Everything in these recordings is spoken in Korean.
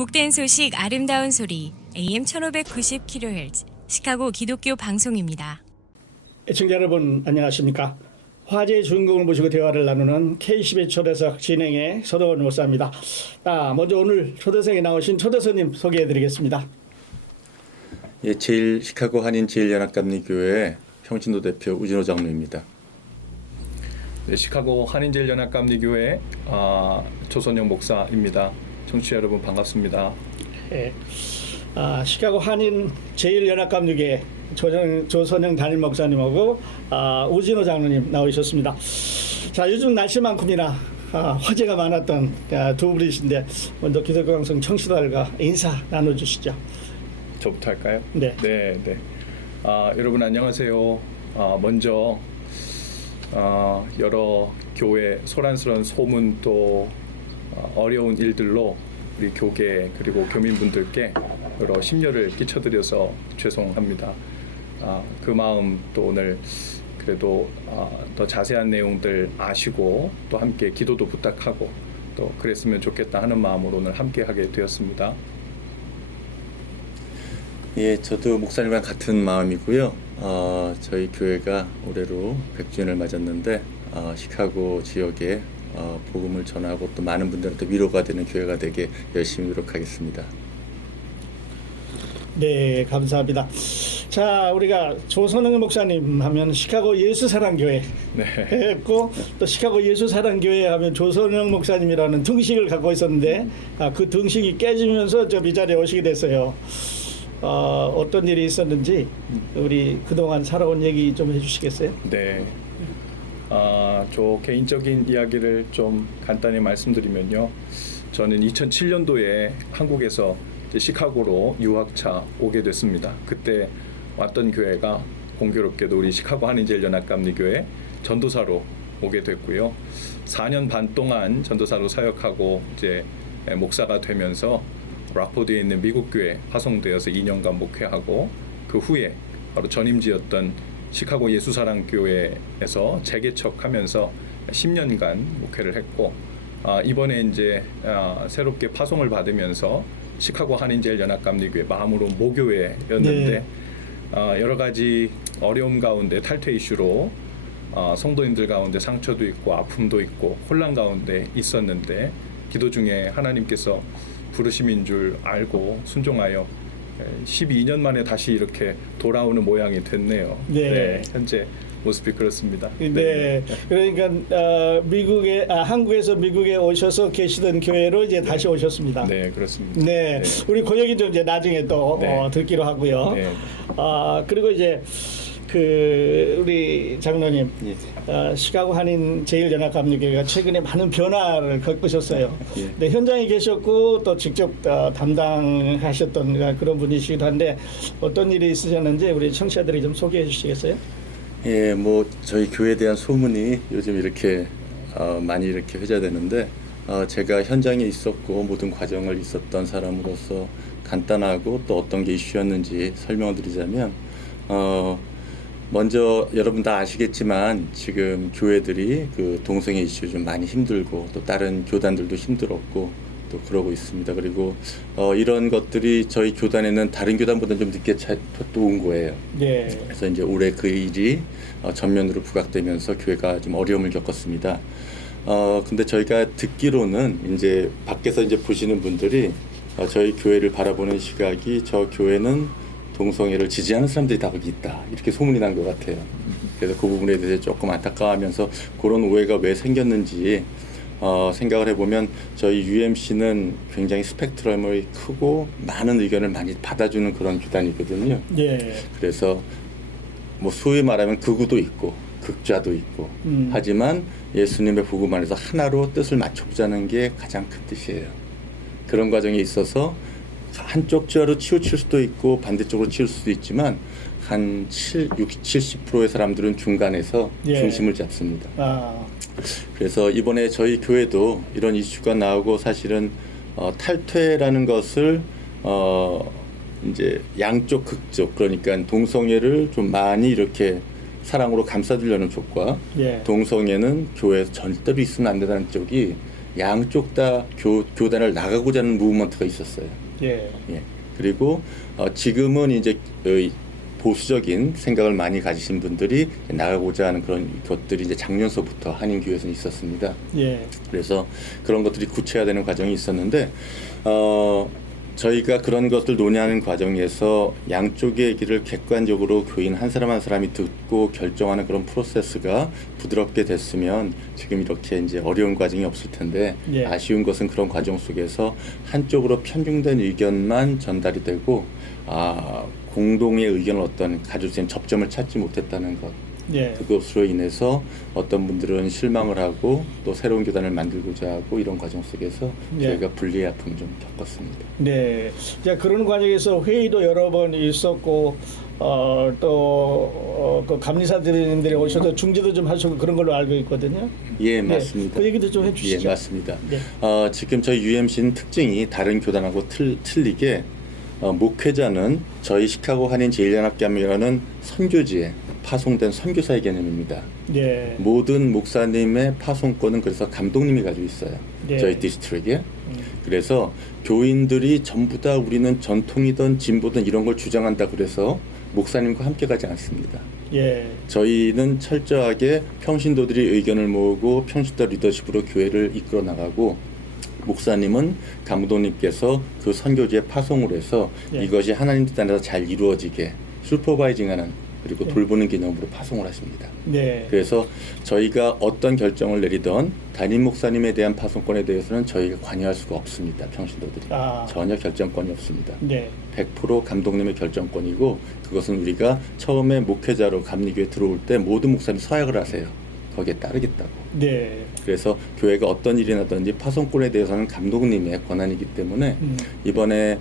복된 소식 아름다운 소리 AM 1590kHz 시카고 기독교 방송입니다. 애청자 여러분 안녕하십니까? 화제의 주인공을 모시고 대화를 나누는 K11 초대석 진행의 서동원 목사입니다. 먼저 오늘 초대석에 나오신 초대석님 소개해드리겠습니다. 예, 시카고 한인 제일연합감리교회 평신도 대표 우진호 장로입니다. 네, 시카고 한인제일연합감리교회 조선영 목사입니다. 청취자 여러분 반갑습니다. 예, 시카고 한인 제일연합감리교회 조선영 담임 목사님하고 우진호 장로님 나오셨습니다. 자, 요즘 날씨만큼이나 화제가 많았던 두 분이신데 먼저 기독교 방송 청취자들과 인사 나눠주시죠. 저부터 할까요? 네. 네. 여러분 안녕하세요. 먼저 여러 교회 소란스러운 소문 또 어려운 일들로 우리 교계 그리고 교민분들께 여러 심려를 끼쳐드려서 죄송합니다. 그 마음 또 오늘 그래도 더 자세한 내용들 아시고 또 함께 기도도 부탁하고 또 그랬으면 좋겠다 하는 마음으로 오늘 함께 하게 되었습니다. 예, 저도 목사님과 같은 마음이고요. 저희 교회가 올해로 100주년을 맞았는데 시카고 지역에 복음을 전하고 또 많은 분들한테 위로가 되는 교회가 되게 열심히 노력하겠습니다. 네, 감사합니다. 자, 우리가 조선영 목사님 하면 시카고 예수사랑교회 했고 또 시카고 예수사랑교회 하면 조선영 목사님이라는 등식을 갖고 있었는데 그 등식이 깨지면서 이 자리에 오시게 됐어요. 어떤 일이 있었는지 우리 그동안 살아온 얘기 좀 해주시겠어요? 네. 저 개인적인 이야기를 좀 간단히 말씀드리면요. 저는 2007년도에 한국에서 시카고로 유학차 오게 됐습니다. 그때 왔던 교회가 공교롭게도 우리 시카고 한인제일연합감리교회 전도사로 오게 됐고요. 4년 반 동안 전도사로 사역하고 이제 목사가 되면서 락포드에 있는 미국 교회 파송되어서 2년간 목회하고 그 후에 바로 전임지였던 시카고 예수사랑교회에서 재개척하면서 10년간 목회를 했고 이번에 이제 새롭게 파송을 받으면서 시카고 한인제일연합감리교회 마음으로 모교회였는데 여러 가지 어려움 가운데 탈퇴 이슈로 성도인들 가운데 상처도 있고 아픔도 있고 혼란 가운데 있었는데 기도 중에 하나님께서 부르심인 줄 알고 순종하여 12년 만에 다시 이렇게 돌아오는 모양이 됐네요. 네, 현재 모습이 그렇습니다. 네, 그러니까 한국에서 미국에 오셔서 계시던 교회로 이제 다시 오셨습니다. 네, 그렇습니다. 네, 우리 그 얘기도 이제 나중에 또 듣기로 하고요. 네. 그리고 이제 우리 장로님, 시카고 한인 제일연합감리교회가 최근에 많은 변화를 겪으셨어요. 네, 현장에 계셨고 또 직접 담당하셨던 그런 분이시기도 한데 어떤 일이 있으셨는지 우리 청취자들이 좀 소개해 주시겠어요? 예, 저희 교회에 대한 소문이 요즘 이렇게 많이 이렇게 회자되는데 제가 현장에 있었고 모든 과정을 있었던 사람으로서 간단하고 또 어떤 게 이슈였는지 설명을 드리자면 먼저 여러분 다 아시겠지만 지금 교회들이 그 동성애 이슈 좀 많이 힘들고 또 다른 교단들도 힘들었고 또 그러고 있습니다. 그리고 이런 것들이 저희 교단에는 다른 교단보다 좀 늦게 또 온 거예요. 네. 그래서 이제 올해 그 일이 전면으로 부각되면서 교회가 좀 어려움을 겪었습니다. 근데 저희가 듣기로는 이제 밖에서 이제 보시는 분들이 저희 교회를 바라보는 시각이 저 교회는 동성애를 지지하는 사람들이 다 거기 있다 이렇게 소문이 난 것 같아요. 그래서 그 부분에 대해서 조금 안타까워하면서 그런 오해가 왜 생겼는지 생각을 해보면 저희 UMC는 굉장히 스펙트럼이 크고 많은 의견을 많이 받아주는 그런 교단이거든요. 예. 그래서 소위 말하면 극우도 있고 극좌도 있고 하지만 예수님의 복음 안에서 하나로 뜻을 맞춰보자는 게 가장 큰 뜻이에요. 그런 과정에 있어서 한쪽 좌로 치우칠 수도 있고 반대쪽으로 치울 수도 있지만 한 70%의 사람들은 중간에서 중심을 잡습니다. 그래서 이번에 저희 교회도 이런 이슈가 나오고 사실은 탈퇴라는 것을 이제 양쪽 극쪽 그러니까 동성애를 좀 많이 이렇게 사랑으로 감싸주려는 쪽과 동성애는 교회에서 절대로 있으면 안 된다는 쪽이 양쪽 다 교단을 나가고자 하는 무브먼트가 있었어요. 예. 예. 그리고 지금은 이제 보수적인 생각을 많이 가지신 분들이 나가고자 하는 그런 것들이 이제 작년서부터 한인교회에서는 있었습니다. 예. 그래서 그런 것들이 구체화되는 과정이 있었는데 저희가 그런 것들 논의하는 과정에서 양쪽의 얘기를 객관적으로 교인 한 사람 한 사람이 듣고 결정하는 그런 프로세스가 부드럽게 됐으면 지금 이렇게 이제 어려운 과정이 없을 텐데 예. 아쉬운 것은 그런 과정 속에서 한쪽으로 편중된 의견만 전달이 되고 공동의 의견을 어떤 가질 수 있는 접점을 찾지 못했다는 것. 예. 그것으로 인해서 어떤 분들은 실망을 하고 또 새로운 교단을 만들고자 하고 이런 과정 속에서 예. 저희가 분리의 아픔을 좀 겪었습니다. 네. 자, 그런 과정에서 회의도 여러 번 있었고 그 감리사들이 오셔서 중지도 좀 하시고 그런 걸로 알고 있거든요. 예, 맞습니다. 그 얘기도 좀 해주시죠. 예, 맞습니다. 네. 지금 저희 UMC는 특징이 다른 교단하고 틀리게 목회자는 저희 시카고 한인 제1연합교회라는 선교지에 파송된 선교사의 개념입니다. 예. 모든 목사님의 파송권은 그래서 감독님이 가지고 있어요. 예. 저희 디스트릭에. 그래서 교인들이 전부 다 우리는 전통이든 진보든 이런 걸 주장한다 그래서 목사님과 함께 가지 않습니다. 예. 저희는 철저하게 평신도들이 의견을 모으고 평신도 리더십으로 교회를 이끌어 나가고 목사님은 감독님께서 그 선교지에 파송을 해서 예. 이것이 하나님 뜻 안에서 잘 이루어지게 슈퍼바이징하는 그리고 돌보는 개념으로 파송을 하십니다. 네. 그래서 저희가 어떤 결정을 내리던 담임 목사님에 대한 파송권에 대해서는 저희가 관여할 수가 없습니다. 평신도들이 전혀 결정권이 없습니다. 네. 100% 감독님의 결정권이고 그것은 우리가 처음에 목회자로 감리교회 들어올 때 모든 목사님 서약을 하세요. 거기에 따르겠다고. 네. 그래서 교회가 어떤 일이 나든지 파송권에 대해서는 감독님의 권한이기 때문에 이번에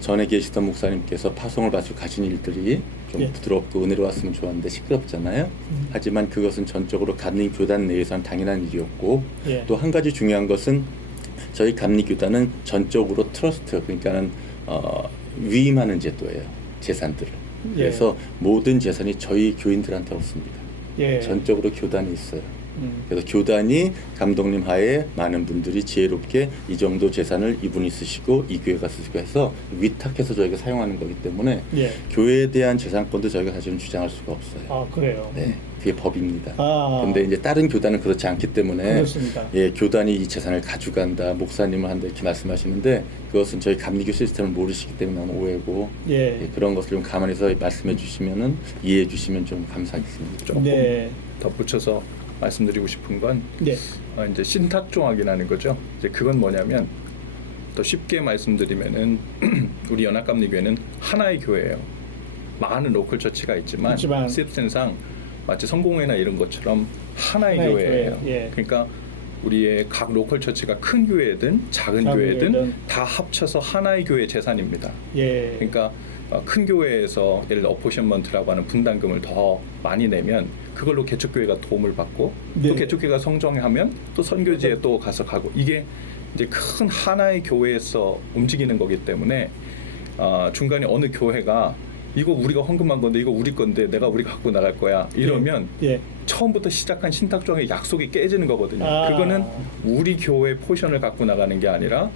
전에 계시던 목사님께서 파송을 받고 가신 일들이 좀 예. 부드럽고 은혜로웠으면 좋았는데 시끄럽잖아요. 하지만 그것은 전적으로 감리 교단 내에서는 당연한 일이었고 예. 또 한 가지 중요한 것은 저희 감리 교단은 전적으로 트러스트 그러니까는 위임하는 제도예요. 재산들을. 그래서 모든 재산이 저희 교인들한테 없습니다. 예. 전적으로 교단이 있어요. 그래서 교단이 감독님 하에 많은 분들이 지혜롭게 이 정도 재산을 이분이 쓰시고 이 교회가 쓰시고 해서 위탁해서 저희가 사용하는 거기 때문에 예. 교회에 대한 재산권도 저희가 사실은 주장할 수가 없어요. 아, 그래요. 네, 그게 법입니다. 근데 이제 다른 교단은 그렇지 않기 때문에 그렇습니다. 예, 교단이 이 재산을 가져간다, 목사님을 한다 이렇게 말씀하시는데 그것은 저희 감리교 시스템을 모르시기 때문에 나는 오해고 예. 그런 것을 좀 감안해서 말씀해 주시면은 이해해 주시면 좀 감사하겠습니다. 조금 네. 덧붙여서 말씀드리고 싶은 건 네. 이제 신탁종학이라는 거죠. 이제 그건 뭐냐면 더 쉽게 말씀드리면은 우리 연합감리교회는 하나의 교회예요. 많은 로컬 처치가 있지만 시스템상 마치 성공회나 이런 것처럼 하나의 교회예요. 예. 그러니까 우리의 각 로컬 처치가 큰 교회든 작은 교회든 다 합쳐서 하나의 교회 재산입니다. 예. 그러니까 큰 교회에서 예를 들어 어포션먼트라고 하는 분담금을 더 많이 내면 그걸로 개척교회가 도움을 받고 네. 또 개척교회가 성장하면 또 선교지에 또 가서 가고 이게 이제 큰 하나의 교회에서 움직이는 거기 때문에 중간에 어느 교회가 이거 우리가 헌금한 건데 이거 우리 건데 우리가 갖고 나갈 거야 이러면 예. 처음부터 시작한 신탁종의 약속이 깨지는 거거든요. 그거는 우리 교회 포션을 갖고 나가는 게 아니라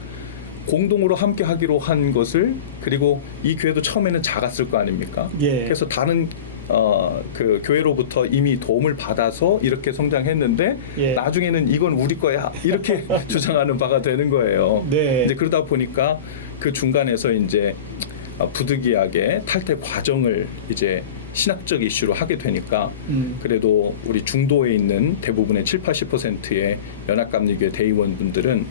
공동으로 함께 하기로 한 것을 그리고 이 교회도 처음에는 작았을 거 아닙니까? 예. 그래서 다른 그 교회로부터 이미 도움을 받아서 이렇게 성장했는데 예. 나중에는 이건 우리 거야 이렇게 주장하는 바가 되는 거예요. 네. 이제 그러다 보니까 그 중간에서 이제 부득이하게 탈퇴 과정을 이제 신학적 이슈로 하게 되니까 그래도 우리 중도에 있는 대부분의 70-80%의 연합감리교회 대의원분들은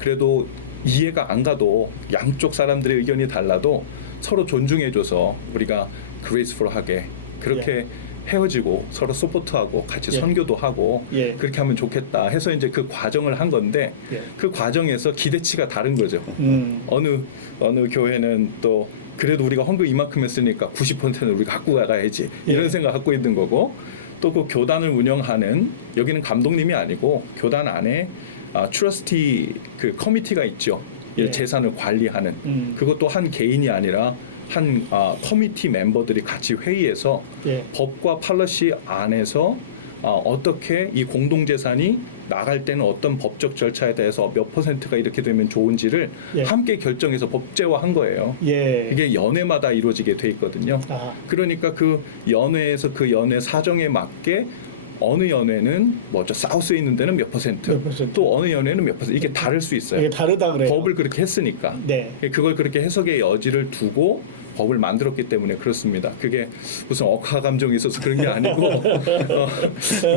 그래도 이해가 안 가도 양쪽 사람들의 의견이 달라도 서로 존중해줘서 우리가 그레이스풀하게 그렇게 헤어지고 서로 서포트하고 같이 선교도 하고 그렇게 하면 좋겠다 해서 이제 그 과정을 한 건데 그 과정에서 기대치가 다른 거죠. 어느 교회는 또 그래도 우리가 헌금 이만큼 했으니까 90%는 우리가 갖고 가야지 이런 생각 갖고 있는 거고 또 그 교단을 운영하는 여기는 감독님이 아니고 교단 안에 트러스티 그 커미티가 있죠. 재산을 관리하는 그것도 한 개인이 아니라 한 커미티 멤버들이 같이 회의해서 법과 팔러시 안에서 어떻게 이 공동재산이 나갈 때는 어떤 법적 절차에 대해서 몇 %가 이렇게 되면 좋은지를 예. 함께 결정해서 법제화한 거예요. 예. 이게 연회마다 이루어지게 돼 있거든요. 아. 그러니까 그 연회에서 그 연회 사정에 맞게 어느 연회는 뭐죠 사우스에 있는 데는 몇 %, 몇 %. 또 어느 연회는 몇 %, 이게 다를 수 있어요. 이게 다르다 그래요. 법을 그렇게 했으니까. 네. 그걸 그렇게 해석의 여지를 두고 법을 만들었기 때문에 그렇습니다. 그게 무슨 억하 감정이 있어서 그런 게 아니고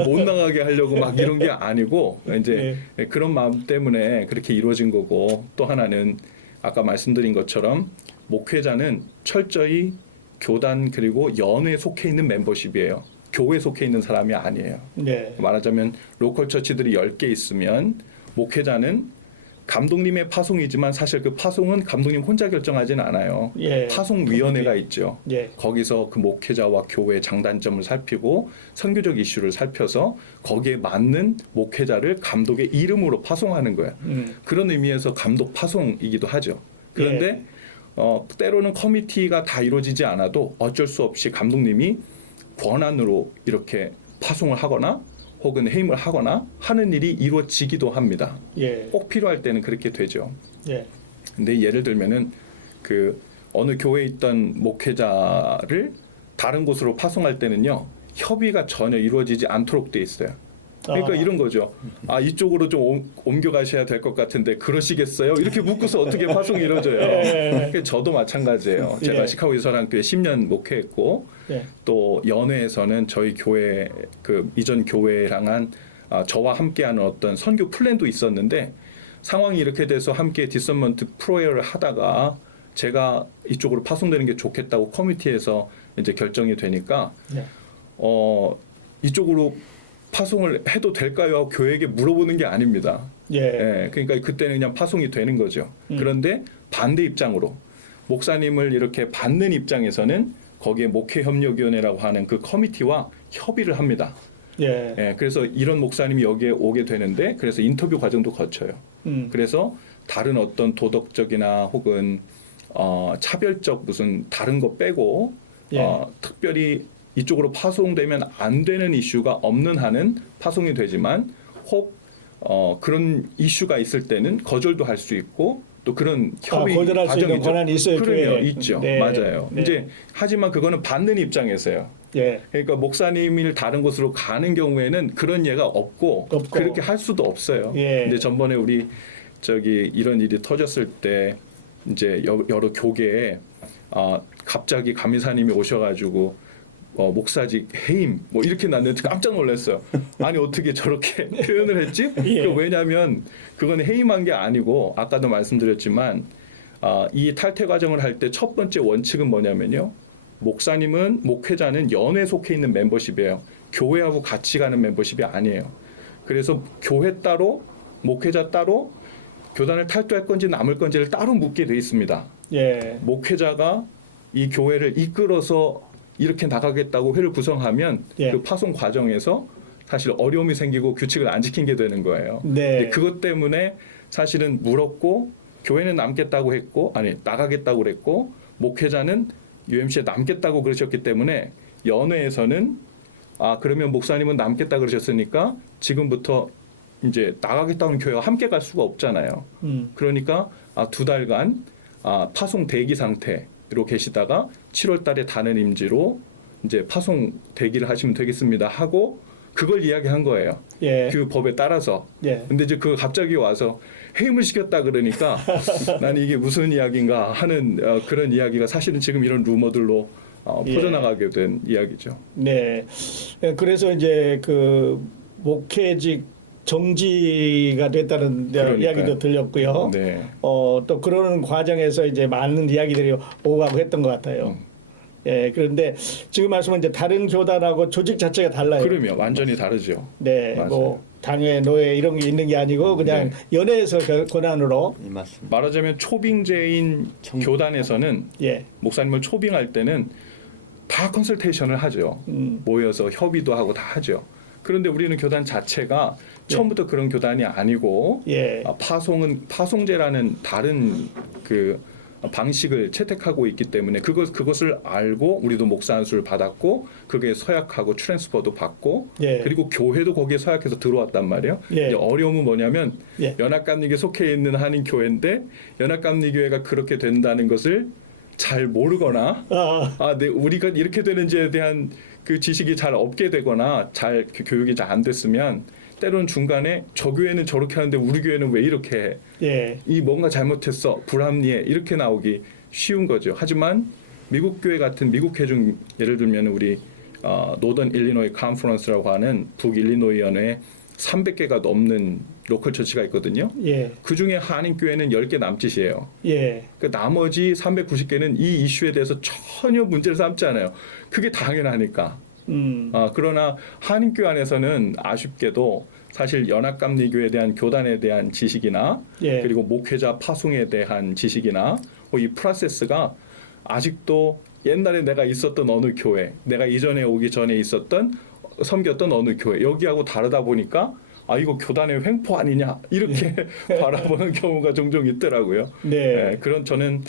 못 나가게 하려고 막 이런 게 아니고 이제 그런 마음 때문에 그렇게 이루어진 거고, 또 하나는 아까 말씀드린 것처럼 목회자는 철저히 교단 그리고 연회에 속해 있는 멤버십이에요. 교회에 속해 있는 사람이 아니에요. 네. 말하자면 로컬 처치들이 10개 있으면 목회자는 감독님의 파송이지만 사실 그 파송은 감독님 혼자 결정하지는 않아요. 예. 파송위원회가 있죠. 예. 거기서 그 목회자와 교회의 장단점을 살피고 선교적 이슈를 살펴서 거기에 맞는 목회자를 감독의 이름으로 파송하는 거예요. 그런 의미에서 감독 파송이기도 하죠. 그런데 때로는 커미티가 다 이루어지지 않아도 어쩔 수 없이 감독님이 권한으로 이렇게 파송을 하거나 혹은 해임을 하거나 하는 일이 이루어지기도 합니다. 예. 꼭 필요할 때는 그렇게 되죠. 예. 근데 예를 들면은 그 어느 교회에 있던 목회자를 다른 곳으로 파송할 때는요, 협의가 전혀 이루어지지 않도록 돼 있어요. 그러니까 이런 거죠. 아, 이쪽으로 좀 옮겨 가셔야 될 것 같은데 그러시겠어요? 이렇게 묻고서 어떻게 파송이 이루어져요? 그러니까 저도 마찬가지예요. 제가 예. 시카고 예수사랑교회 10년 목회했고, 예. 또 연회에서는 저희 교회 그 이전 교회랑한 저와 함께하는 어떤 선교 플랜도 있었는데, 상황이 이렇게 돼서 함께 디서먼트 프로예를 하다가 제가 이쪽으로 파송되는 게 좋겠다고 커미티에서 이제 결정이 되니까 예. 이쪽으로 파송을 해도 될까요? 하고 교회에게 물어보는 게 아닙니다. 예. 예, 그러니까 그때는 그냥 파송이 되는 거죠. 그런데 반대 입장으로 목사님을 이렇게 받는 입장에서는 거기에 목회협력위원회라고 하는 그 커미티와 협의를 합니다. 예. 예, 그래서 이런 목사님이 여기에 오게 되는데, 그래서 인터뷰 과정도 거쳐요. 그래서 다른 어떤 도덕적이나 혹은 차별적 무슨 다른 거 빼고 예. 특별히 이쪽으로 파송되면 안 되는 이슈가 없는 한은 파송이 되지만, 혹 그런 이슈가 있을 때는 거절도 할 수 있고, 또 그런 협의 거절할 수 있는 과정이죠. 권한이 있어요, 그럼요, 교회에. 있죠. 네. 맞아요. 네. 이제 하지만 그거는 받는 입장에서요. 예. 그러니까 목사님을 다른 곳으로 가는 경우에는 그런 예가 없고 그렇게 할 수도 없어요. 예. 근데 전번에 우리 저기 이런 일이 터졌을 때 이제 여러 교계에 갑자기 감리사님이 오셔가지고 목사직 해임 뭐 이렇게 났는데 깜짝 놀랐어요. 아니 어떻게 저렇게 표현을 했지? 예. 왜냐하면 그건 해임한 게 아니고, 아까도 말씀드렸지만 이 탈퇴 과정을 할 때 첫 번째 원칙은 뭐냐면요, 목회자는 연회에 속해 있는 멤버십이에요. 교회하고 같이 가는 멤버십이 아니에요. 그래서 교회 따로 목회자 따로 교단을 탈퇴할 건지 남을 건지를 따로 묻게 돼 있습니다. 예. 목회자가 이 교회를 이끌어서 이렇게 나가겠다고 회를 구성하면 예. 그 파송 과정에서 사실 어려움이 생기고 규칙을 안 지킨 게 되는 거예요. 네. 근데 그것 때문에 사실은 물었고, 교회는 남겠다고 했고, 아니 나가겠다고 그랬고, 목회자는 UMC에 남겠다고 그러셨기 때문에 연회에서는 그러면 목사님은 남겠다 그러셨으니까 지금부터 이제 나가겠다는 교회와 함께 갈 수가 없잖아요. 그러니까 2달간 파송 대기 상태로 계시다가 7월 달에 다는 임지로 이제 파송 대기를 하시면 되겠습니다 하고 그걸 이야기한 거예요. 예. 그 법에 따라서. 예. 근데 이제 그 갑자기 와서 해임을 시켰다 그러니까 난 이게 무슨 이야기인가 하는 그런 이야기가 사실은 지금 이런 루머들로 퍼져나가게 된 이야기죠. 네. 그래서 이제 그 목회직 정지가 됐다는 그러니까요. 이야기도 들렸고요. 네. 또 그러는 과정에서 이제 많은 이야기들이 오고 가고 했던 것 같아요. 예. 그런데 지금 말씀은 이제 다른 교단하고 조직 자체가 달라요. 그러면 완전히 다르죠. 네. 맞아요. 뭐 당회, 노예 이런 게 있는 게 아니고 그냥 연회에서 네, 권한으로. 맞습니다. 말하자면 초빙제인 교단에서는 예. 목사님을 초빙할 때는 다 컨설테이션을 하죠. 모여서 협의도 하고 다 하죠. 그런데 우리는 교단 자체가 처음부터 그런 교단이 아니고 예. 파송제라는 다른 그 방식을 채택하고 있기 때문에 그것을 알고 우리도 목사 안수를 받았고 그게 서약하고 트랜스퍼도 받고 예. 그리고 교회도 거기에 서약해서 들어왔단 말이에요. 예. 이제 어려움은 뭐냐면 예. 연합감리교에 속해 있는 한인 교회인데 연합감리교회가 그렇게 된다는 것을 잘 모르거나 우리가 이렇게 되는지에 대한 그 지식이 잘 없게 되거나 잘 교육이 잘 안 됐으면 때로는 중간에 저 교회는 저렇게 하는데 우리 교회는 왜 이렇게 해? 예. 이 뭔가 잘못했어 불합리해 이렇게 나오기 쉬운 거죠. 하지만 미국 교회 같은 미국 회중 예를 들면 우리 노던 일리노이 컨퍼런스라고 하는 북일리노이연에 300개가 넘는 로컬 처치가 있거든요. 예. 그 중에 한인 교회는 10개 남짓이에요. 예. 그 나머지 390개는 이 이슈에 대해서 전혀 문제를 삼지 않아요. 그게 당연하니까. 그러나 한인교회 안에서는 아쉽게도 사실 연합감리교에 대한 교단에 대한 지식이나 예. 그리고 목회자 파송에 대한 지식이나 이 프로세스가 아직도 옛날에 내가 있었던 어느 교회, 내가 이전에 오기 전에 있었던 섬겼던 어느 교회 여기하고 다르다 보니까 이거 교단의 횡포 아니냐 이렇게 바라보는 경우가 종종 있더라고요. 네. 그런 저는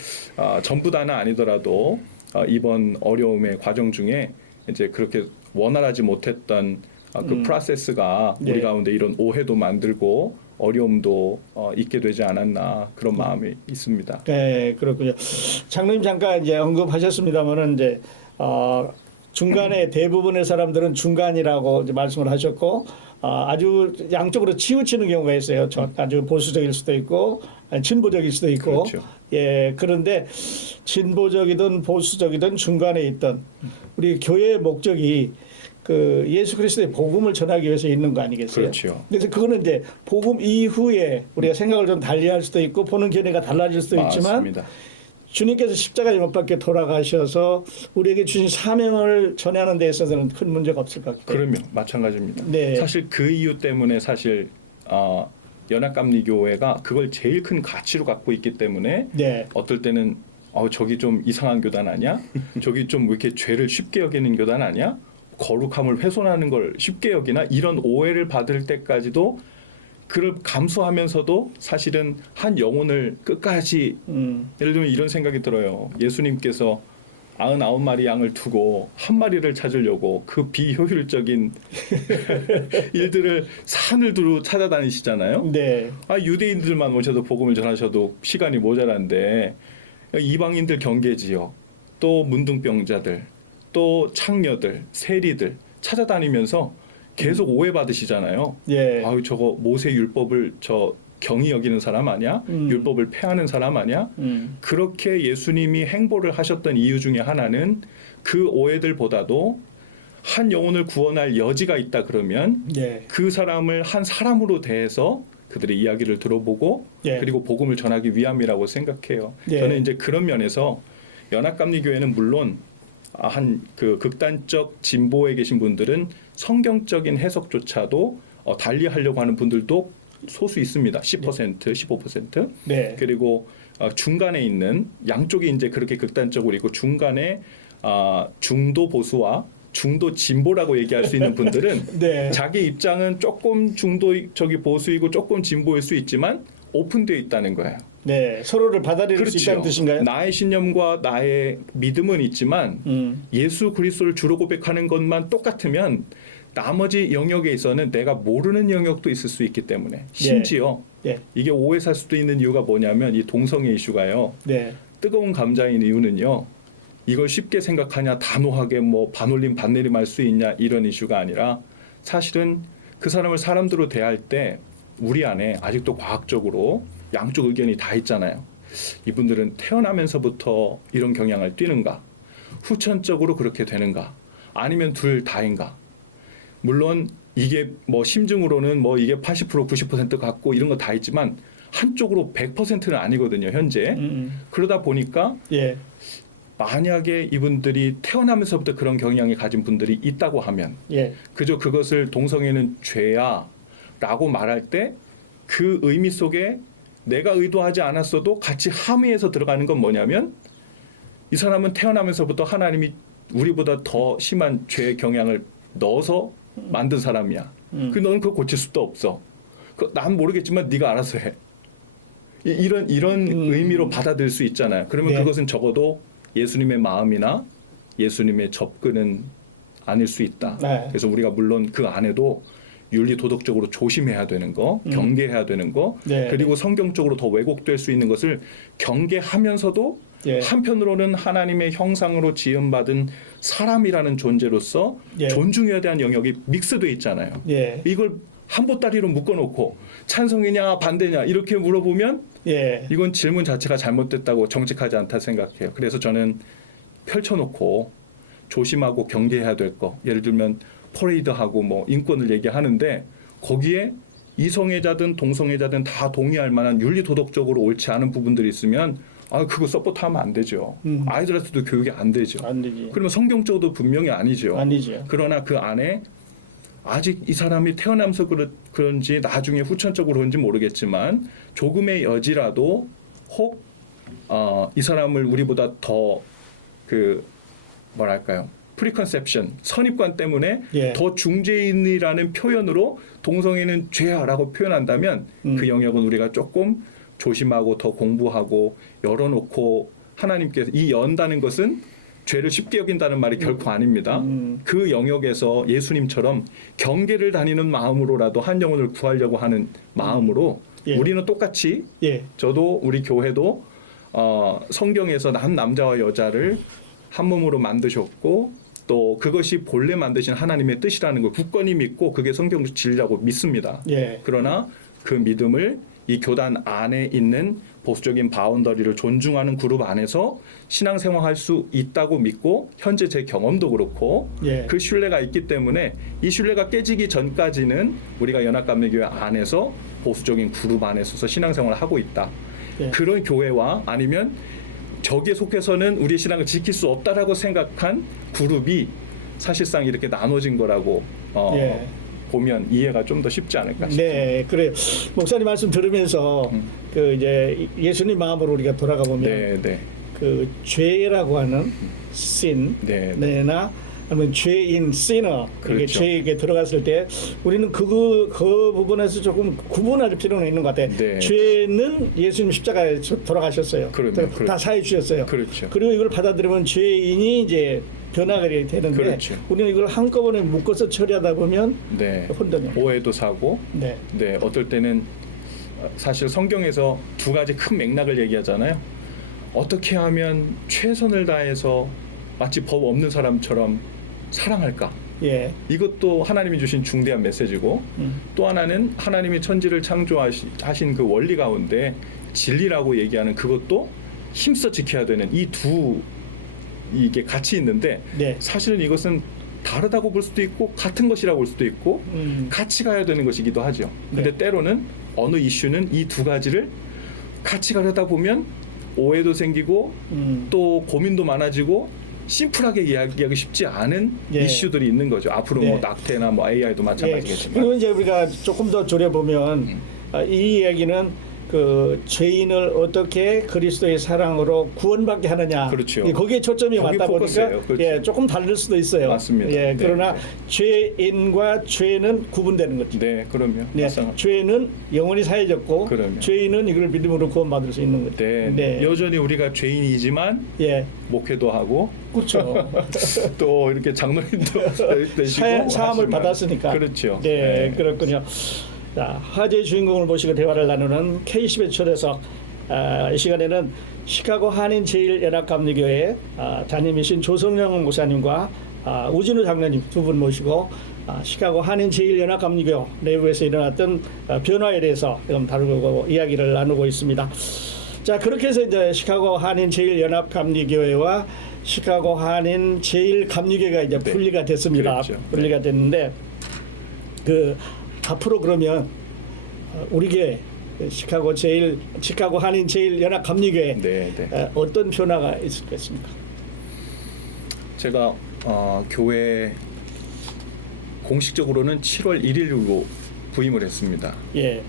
전부 다는 아니더라도 이번 어려움의 과정 중에 이제 그렇게 원활하지 못했던 그 프로세스가 네. 우리 가운데 이런 오해도 만들고 어려움도 있게 되지 않았나 그런 마음이 있습니다. 네, 그렇군요. 장로님 잠깐 이제 언급하셨습니다만은 이제 중간에 대부분의 사람들은 중간이라고 이제 말씀을 하셨고 아주 양쪽으로 치우치는 경우가 있어요. 아주 보수적일 수도 있고 진보적일 수도 있고. 그렇죠. 예, 그런데 진보적이든 보수적이든 중간에 있던 우리 교회의 목적이 그 예수 그리스도의 복음을 전하기 위해서 있는 거 아니겠어요? 그렇죠. 그래서 그거는 이제 복음 이후에 우리가 생각을 좀 달리할 수도 있고 보는 견해가 달라질 수도 있지만 맞습니다. 주님께서 십자가에 못 박혀 돌아가셔서 우리에게 주신 사명을 전하는 데 있어서는 큰 문제가 없을 것 같아요. 그러면 마찬가지입니다. 네. 사실 그 이유 때문에 사실 연합감리교회가 그걸 제일 큰 가치로 갖고 있기 때문에 네. 어떨 때는 저기 좀 이상한 교단 아니야? 저기 좀 왜 이렇게 죄를 쉽게 여기는 교단 아니야? 거룩함을 훼손하는 걸 쉽게 여기나? 이런 오해를 받을 때까지도 그를 감수하면서도 사실은 한 영혼을 끝까지 예를 들면 이런 생각이 들어요. 예수님께서 99마리 양을 두고 한 마리를 찾으려고 그 비효율적인 일들을 산을 두루 찾아다니시잖아요. 네. 유대인들만 오셔도 복음을 전하셔도 시간이 모자란데 이방인들 경계지역 또 문둥병자들 또 창녀들 세리들 찾아다니면서 계속 오해받으시잖아요. 예. 저거 모세 율법을 경히 여기는 사람 아니야? 율법을 폐하는 사람 아니야? 그렇게 예수님이 행보를 하셨던 이유 중에 하나는 그 오해들보다도 한 영혼을 구원할 여지가 있다 그러면 예. 그 사람을 한 사람으로 대해서 그들의 이야기를 들어보고 예. 그리고 복음을 전하기 위함이라고 생각해요. 예. 저는 이제 그런 면에서 연합감리교회는 물론 한 그 극단적 진보에 계신 분들은 성경적인 해석조차도 달리하려고 하는 분들도 소수 있습니다. 10%, 15%. 네. 그리고 중간에 있는 양쪽이 이제 그렇게 극단적으로 있고 중간에 중도 보수와 중도 진보라고 얘기할 수 있는 분들은 네. 자기 입장은 조금 보수이고 조금 진보일 수 있지만 오픈되어 있다는 거예요. 네. 서로를 받아들일 수 있다는 뜻인가요? 나의 신념과 나의 믿음은 있지만 예수 그리스도를 주로 고백하는 것만 똑같으면 나머지 영역에 있어서는 내가 모르는 영역도 있을 수 있기 때문에 심지어 예. 이게 오해 살 수도 있는 이유가 뭐냐면 이 동성애 이슈가요. 네. 뜨거운 감자인 이유는요. 이걸 쉽게 생각하냐 단호하게 뭐 반올림 반내림 할 수 있냐 이런 이슈가 아니라 사실은 그 사람을 사람들로 대할 때 우리 안에 아직도 과학적으로 양쪽 의견이 다 있잖아요. 이분들은 태어나면서부터 이런 경향을 띠는가? 후천적으로 그렇게 되는가? 아니면 둘 다인가? 물론 이게 뭐 심증으로는 뭐 이게 80% 90% 같고 이런 거 다 있지만 한쪽으로 100%는 아니거든요, 현재. 그러다 보니까 예. 만약에 이분들이 태어나면서부터 그런 경향을 가진 분들이 있다고 하면 예. 그저 그것을 동성애는 죄야 라고 말할 때 그 의미 속에 내가 의도하지 않았어도 같이 함의해서 들어가는 건 뭐냐면 이 사람은 태어나면서부터 하나님이 우리보다 더 심한 죄의 경향을 넣어서 만든 사람이야. 그 너는 그거 고칠 수도 없어. 난 모르겠지만 네가 알아서 해. 이런 의미로 받아들일 수 있잖아요. 그러면 네. 그것은 적어도 예수님의 마음이나 예수님의 접근은 아닐 수 있다. 네. 그래서 우리가 물론 그 안에도 윤리 도덕적으로 조심해야 되는 거, 경계해야 되는 거, 네. 그리고 성경적으로 더 왜곡될 수 있는 것을 경계하면서도 예. 한편으로는 하나님의 형상으로 지음받은 사람이라는 존재로서 예. 존중해야 되는 영역이 믹스돼 있잖아요. 예. 이걸 한 보따리로 묶어놓고 찬성이냐 반대냐 이렇게 물어보면 예. 이건 질문 자체가 잘못됐다고 정직하지 않다 생각해요. 그래서 저는 펼쳐놓고 조심하고 경계해야 될 거, 예를 들면 퍼레이드하고 뭐 인권을 얘기하는데 거기에 이성애자든 동성애자든 다 동의할 만한 윤리 도덕적으로 옳지 않은 부분들이 있으면 그거 서포트하면 안 되죠. 아이들한테도 교육이 안 되죠. 안 되지. 그러면 성경적으도 분명히 아니죠. 아니죠. 그러나 그 안에 아직 이 사람이 태어나면서 그런지 나중에 후천적으로 그런지 모르겠지만 조금의 여지라도 혹 이 사람을 우리보다 더 그 뭐랄까요? 프리컨셉션, 선입관 때문에 예. 더 중재인이라는 표현으로 동성애는 죄야라고 표현한다면 그 영역은 우리가 조금 조심하고 더 공부하고 열어놓고 하나님께서 이 연다는 것은 죄를 쉽게 여긴다는 말이 결코 아닙니다. 그 영역에서 예수님처럼 경계를 다니는 마음으로라도 한 영혼을 구하려고 하는 마음으로 예. 우리는 똑같이 예. 저도 우리 교회도 성경에서 남자와 여자를 한 몸으로 만드셨고 또 그것이 본래 만드신 하나님의 뜻이라는 걸 굳건히 믿고 그게 성경 진리라고 믿습니다. 예. 그러나 그 믿음을 이 교단 안에 있는 보수적인 바운더리를 존중하는 그룹 안에서 신앙생활할 수 있다고 믿고 현재 제 경험도 그렇고 예. 그 신뢰가 있기 때문에 이 신뢰가 깨지기 전까지는 우리가 연합감리교회 안에서 보수적인 그룹 안에서 신앙생활을 하고 있다. 예. 그런 교회와 아니면 저기에 속해서는 우리의 신앙을 지킬 수 없다라고 생각한 그룹이 사실상 이렇게 나눠진 거라고 예. 보면 이해가 좀 더 쉽지 않을까 싶습니다. 네, 그래요. 목사님 말씀 들으면서 그 이제 예수님 마음으로 우리가 돌아가 보면 네. 그 죄라고 하는 sin, 네. 네나 아니면 죄인 sinner 이게 그렇죠. 죄에 들어갔을 때 우리는 그 부분에서 조금 구분할 필요는 있는 것 같아요. 네. 죄는 예수님 십자가에 돌아가셨어요. 그럼요. 다 사해 주셨어요. 그렇죠. 그리고 이걸 받아들이면 죄인이 이제 변화가 되는데 그렇죠. 우리는 이걸 한꺼번에 묶어서 처리하다 보면 네. 혼돈이에요. 오해도 사고 네. 네, 어떨 때는 사실 성경에서 두 가지 큰 맥락을 얘기하잖아요. 어떻게 하면 최선을 다해서 마치 법 없는 사람처럼 사랑할까? 예. 이것도 하나님이 주신 중대한 메시지고 또 하나는 하나님이 천지를 창조하신 그 원리 가운데 진리라고 얘기하는 그것도 힘써 지켜야 되는 이게 같이 있는데 네. 사실은 이것은 다르다고 볼 수도 있고 같은 것이라고 볼 수도 있고 같이 가야 되는 것이기도 하죠. 근데 네. 때로는 어느 이슈는 이 두 가지를 같이 가려다 보면 오해도 생기고 또 고민도 많아지고 심플하게 이야기하기 쉽지 않은 예. 이슈들이 있는 거죠. 앞으로 네. 뭐 낙태나 뭐 AI도 예. 마찬가지겠지만. 그리고 이제 우리가 조금 더 졸여보면 이 이야기는 그 죄인을 어떻게 그리스도의 사랑으로 구원받게 하느냐. 그렇죠. 예, 거기에 초점이 거기 맞다 보니까 포커스예요. 그렇죠. 예, 조금 다를 수도 있어요. 맞습니다. 예, 네. 그러나 죄인과 죄는 구분되는 거죠. 네, 그럼요. 네, 맞습니다. 죄는 영원히 사해졌고 그럼요. 죄인은 이걸 믿음으로 구원받을 수 있는 거죠. 네. 여전히 우리가 죄인이지만 예, 목회도 하고 그렇죠. 또 이렇게 장로님도 되시고 사함을 하지만. 받았으니까. 그렇죠. 네, 그렇군요. 자, 화제의 주인공을 모시고 대화를 나누는 K10의 초대석. 이 시간에는 시카고 한인 제일연합감리교회 담임이신 조성영 목사님과 우진우 장로님 두 분 모시고 시카고 한인 제일연합감리교 내부에서 일어났던 변화에 대해서 지금 다루고 이야기를 나누고 있습니다. 자, 그렇게 해서 이제 시카고 한인 제일연합감리교회와 시카고 한인 제일감리교회가 이제 네. 분리가 됐습니다. 그렇죠. 분리가 됐는데 그 앞으로 그러면 우리 교회 시카고 한인 제일연합감리교회 네. 어떤 변화가 있었겠습니까? 제가 교회 공식적으로는 7월 1일로 부임을 했습니다. 예,